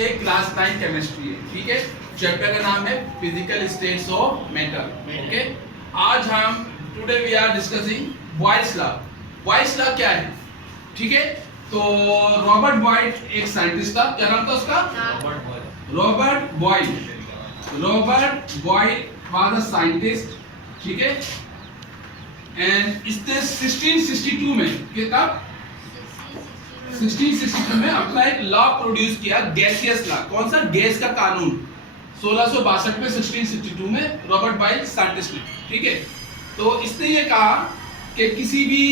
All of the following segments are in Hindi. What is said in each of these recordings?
एक क्लास 9 केमिस्ट्री है, ठीक है। चैप्टर का नाम है physical states of metal. Okay, आज हम today we are discussing Boyle's law. Boyle's law क्या है, ठीक है। तो रॉबर्ट बॉयल एक साइंटिस्ट था, क्या नाम था उसका? Robert Boyle. Robert Boyle was a scientist, ठीक है। एंड इसने 1662 में किताब 1662 में अपना एक लॉ प्रोड्यूस किया, गैसियस लॉ। कौन सा? गैस का कानून। 1662 में 1662 में रॉबर्ट बॉयल साइंटिस्ट ने, ठीक है। तो इसने ये कहा कि किसी भी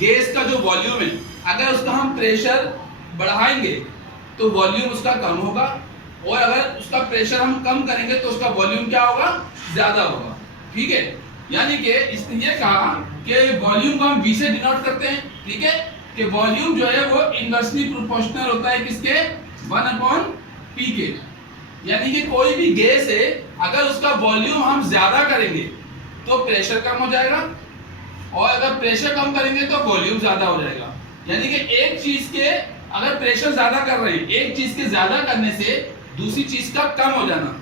गैस का जो वॉल्यूम है, अगर उसका हम प्रेशर बढ़ाएंगे तो वॉल्यूम उसका कम होगा, और अगर उसका प्रेशर हम कम करेंगे तो उसका वॉल्यूम क्या होगा? ज्यादा होगा, ठीक है। यानी कि इसने ये कहा कि वॉल्यूम को हम V से डिनोट करते हैं, ठीक है, कि वॉल्यूम जो है वो इनवर्सली प्रोपोर्शनल होता है किसके? 1/P के। यानी कि कोई भी गैस है, अगर उसका वॉल्यूम हम ज्यादा करेंगे तो प्रेशर कम हो जाएगा, और अगर प्रेशर कम करेंगे तो वॉल्यूम ज्यादा हो जाएगा। यानी कि एक चीज के अगर प्रेशर ज्यादा कर रहे हैं, एक चीज के ज्यादा करने से दूसरी चीज का कम हो जाना,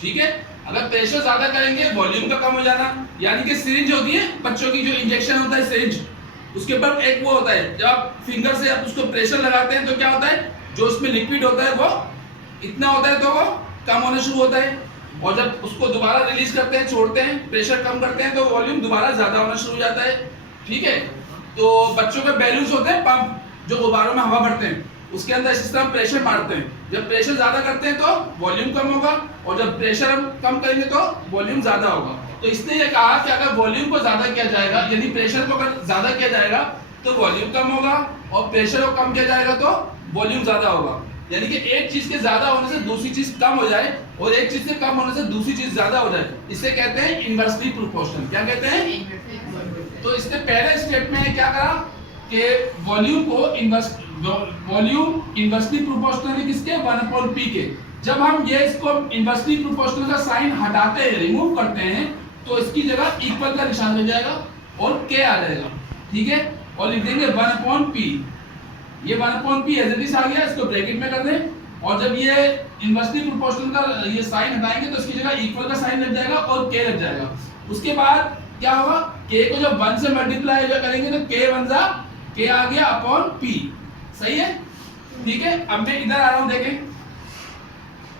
ठीक है। अगर प्रेशर ज्यादा करेंगे वॉल्यूम का कम हो जाना। यानी कि सिरिंज होती है बच्चों की, जो इंजेक्शन होता है सिरिंज, उसके ऊपर एक वो होता है, जब आप फिंगर से आप उसको प्रेशर लगाते हैं तो क्या होता है, जो उसमें लिक्विड होता है वो इतना होता है तो वो कम होना शुरू होता है, और जब उसको दोबारा रिलीज करते हैं, छोड़ते हैं, प्रेशर कम करते हैं तो वॉल्यूम दोबारा ज्यादा होना शुरू हो जाता है, ठीक है। तो बच्चों के बैलून्स होते हैं, पंप, जो गुब्बारों में हवा भरते हैं, उसके अंदर इस तरह प्रेशर मारते हैं। जब प्रेशर ज्यादा करते हैं तो वॉल्यूम कम होगा, और जब प्रेशर हम कम करेंगे तो वॉल्यूम ज्यादा होगा। तो इसने ये कहा कि अगर वॉल्यूम को ज्यादा किया जाएगा, यानी प्रेशर को अगर ज्यादा किया जाएगा तो वॉल्यूम कम होगा, और प्रेशर को कम किया जाएगा तो वॉल्यूम ज्यादा होगा। यानी कि एक चीज के ज्यादा होने से दूसरी चीज कम हो जाए, और एक चीज से कम होने से दूसरी चीज ज्यादा हो जाए, इसे कहते हैं इनवर्सली प्रोपोर्शनल। क्या कहते हैं? तो इसने पहले स्टेप में क्या करा कि वॉल्यूम को वॉल्यूम इनवर्सली प्रोपोर्शनल है किसके? 1/P के। जब हम ये इसको इनवर्सली प्रोपोर्शनल का साइन हटाते हैं, रिमूव करते हैं, तो इसकी जगह इक्वल का निशान हो जाएगा और K आ जाएगा, ठीक है। और लिख देंगे 1/P। ये 1/P एज इट इज आ गया, इसको ब्रैकेट में कर दें, और जब ये इनवर्सली प्रोपोर्शनल का ये साइन हटाएंगे तो इसकी जगह इक्वल का साइन लग जाएगा और K लग जाएगा। उसके बाद क्या होगा? K को जब 1 से मल्टीप्लाई करेंगे तो K आ गया अपॉन P। सही है, ठीक है। अब मैं इधर आ रहा हूं, देखें,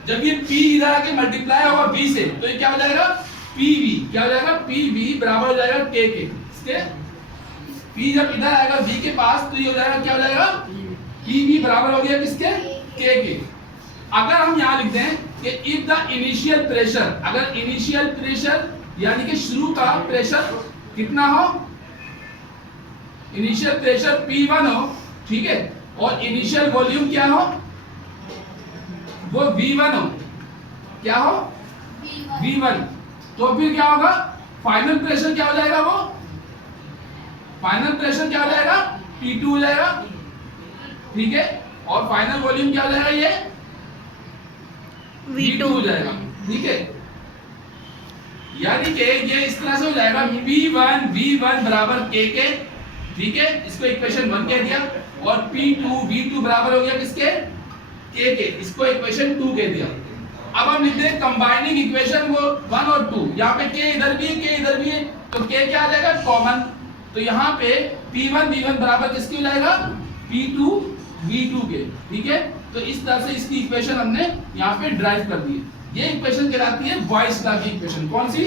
जब ये P इधर आके मल्टीप्लाई होगा V से तो ये क्या हो जाएगा? PV। क्या हो जाएगा? PV बराबर हो जाएगा K के। इसके P जब इधर आएगा V के पास तो ये हो जाएगा, क्या हो जाएगा? PV बराबर हो गया किसके? K के। अगर हम यहाँ लिख दें कि इफ द इनिशियल प्रेशर, अगर इनिशियल प्रेशर यानी कि शुरू का प्रेशर कितना हो? इनिशियल प्रेशर P1 हो, ठीक है, और इनिशियल वॉल्यूम क्या हो? वो V1 हो। क्या हो? V1। तो फिर क्या होगा? फाइनल प्रेशर क्या हो जाएगा? वो फाइनल प्रेशर क्या हो जाएगा? P2 हो जाएगा, ठीक है, और फाइनल वॉल्यूम क्या हो जाएगा? ये V2 हो जाएगा, ठीक है। यानी कि ये इस तरह से हो जाएगा P1 V1 बराबर K के, ठीक है, इसको इक्वेशन 1 कह दिया, और P2 V2 बराबर हो गया किसके? K के, इसको इक्वेशन 2 कह दिया। अब हम लिखते हैं कंबाइनिंग इक्वेशन वो 1 और 2, यहाँ पे K इधर भी है, K इधर भी है, तो K क्या आ जाएगा? कॉमन। तो यहाँ पे P1 V1 बराबर किसके हो जाएगा? P2 V2 के, ठीक है। तो इस तरह से इसकी इक्वेशन हमने यहाँ पे ड्राइव कर दी है। ये इक्वेशन कहलाती है बॉयल्स लॉ की इक्वेशन। कौन सी?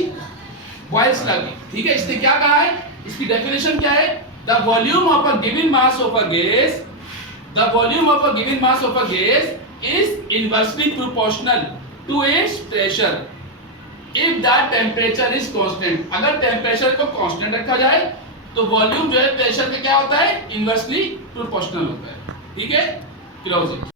बॉयल्स लॉ की, ठीक है। इसने क्या कहा है? इसकी डेफिनेशन क्या है? The volume of a given mass of a gas, the volume of a given mass of a gas is inversely proportional to its pressure if the temperature is constant। अगर टेम्परेचर को कांस्टेंट रखा जाए तो वॉल्यूम जो है प्रेशर का क्या होता है? इनवर्सली प्रोपोर्शनल होता है, ठीक है। क्लोज।